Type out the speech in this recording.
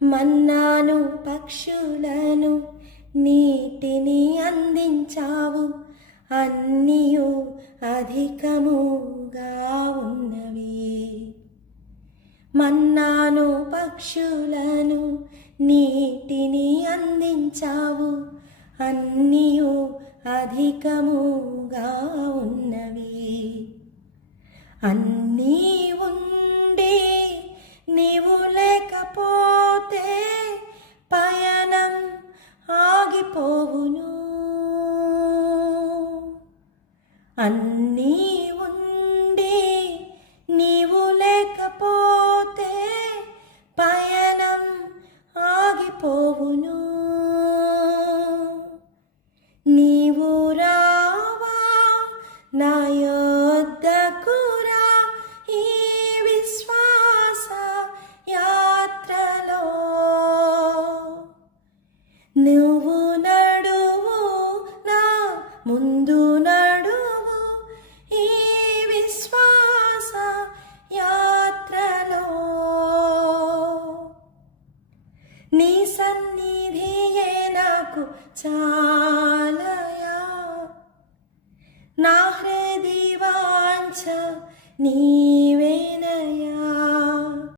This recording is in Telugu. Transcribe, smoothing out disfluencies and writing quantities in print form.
మన్నాను పక్షులను నీటిని అందించావు, అన్నియు అధికముగా ఉన్నవి. మన్నాను పక్షులను నీటిని అందించావు, అన్నియు అధికముగా ఉన్నవి. అన్నీ ఉండి నీవు లేకపోతే పయనం ఆగిపోవును. అన్నీ ఉండి నీవు లేకపోతే పయనం ఆగిపోవును. నీవు రావా నా యొద్దకు రా, ఈ విశ్వాస యాత్రలో నువ్వు నడువు, నా ముందు నడువు, ఈ విశ్వాస యాత్రలో. నీ సన్నిధియే నాకు చాలయా, నా హృదయ వాంఛ నీవే